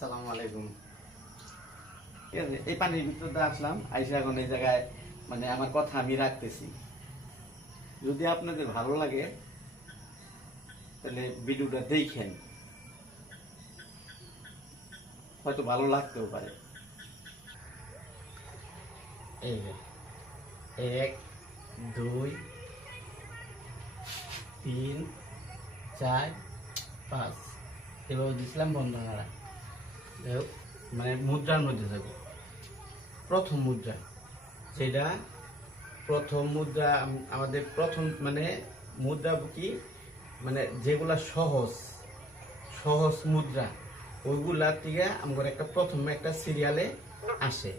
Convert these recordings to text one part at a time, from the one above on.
আসসালামু আলাইকুম। ঠিক আছে, এই পানির ভিতরে আসলাম, আইসা এখন এই জায়গায় মানে আমার কথা আমি রাখতেছি। যদি আপনাদের ভালো লাগে তাহলে ভিডিওটা দেখেন, হয়তো ভালো লাগতেও পারে। এই যে 1 2 3 4 5 এভাবে দিছিলাম বন্ধনারা। যাই হোক, মানে মুদ্রার মধ্যে যাবে। প্রথম মুদ্রা যেটা প্রথম মুদ্রা আমাদের প্রথম মানে মুদ্রা কি মানে যেগুলা সহজ সহজ মুদ্রা ওইগুলার থেকে আমার একটা প্রথম একটা সিরিয়ালে আসে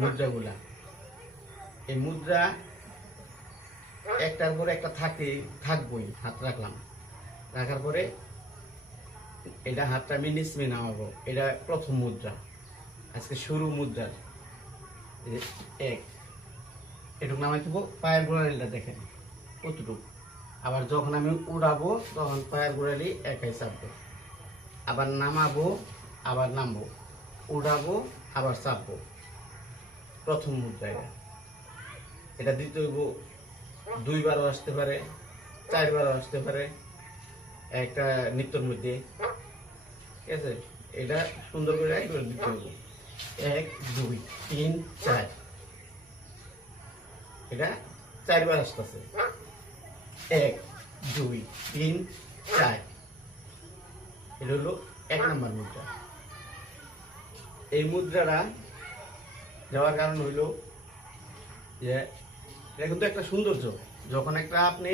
মুদ্রাগুলা। এই মুদ্রা একটার পরে একটা থাকবই। হাত রাখলাম, রাখার পরে এটা হাতটা আমি নিচমে নামাবো। এটা প্রথম মুদ্রা, আজকে শুরু মুদ্রার। এক এটুকু নামাই দেবো, পায়ের গোড়ালিটা দেখেন কতটুকু। আবার যখন আমি উড়াবো তখন পায়ের গোড়ালি একাই চাপবো, আবার নামাবো, আবার নামবো, উড়াবো, আবার চাপবো। প্রথম মুদ্রা এটা দিতে হইব 2 বারও আসতে পারে, 4 বারও আসতে পারে একটা নৃত্যর মধ্যে। ঠিক আছে, এটা সুন্দর করে দিতে হইব 1 2 3 4। এটা 4 বার আসতেছে 1 2 3 4। এটা হলো 1 নম্বর মুদ্রা। এই মুদ্রাটা দেওয়ার কারণ হইল যে এটা কিন্তু একটা সৌন্দর্য। যখন একটা আপনি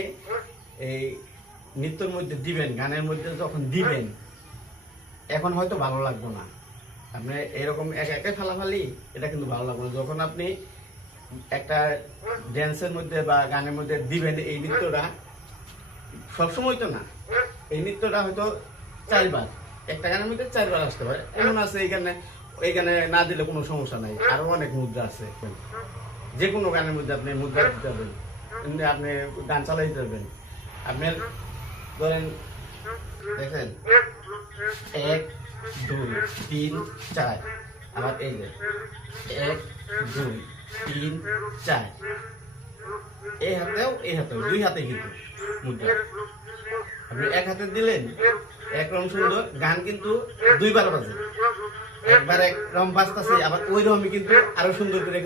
এই নৃত্যের মধ্যে দিবেন, গানের মধ্যে যখন দিবেন, এখন হয়তো ভালো লাগবে না, আপনি এরকম একা ফালাফালি এটা কিন্তু ভালো লাগবে না। যখন আপনি একটা ড্যান্সের মধ্যে বা গানের মধ্যে দিবেন এই নৃত্যটা, সবসময় তো না, এই নৃত্যটা হয়তো 4 বার, একটা গানের মধ্যে 4 বার আসতে পারে। এমন আছে এইখানে না দিলে কোনো সমস্যা নাই, আরো অনেক মুদ্রা আছে। যে কোনো গানের মধ্যে আপনি মুদ্রা দিতে পারবেন, আপনি গান চালাইতে পারবেন। আপনার ধরেন দেখেন 1 2 3 4, আবার এই যে 1 2 3 4। এই হাতেও 2 হাতে কিন্তু মুদ্রা। আপনি এক হাতে দিলেন একরকম সুন্দর গান, কিন্তু 2 বার বাজে। একবার একরকম বাজতেছে, আবার ওই রকমই কিন্তু আরো সুন্দর করে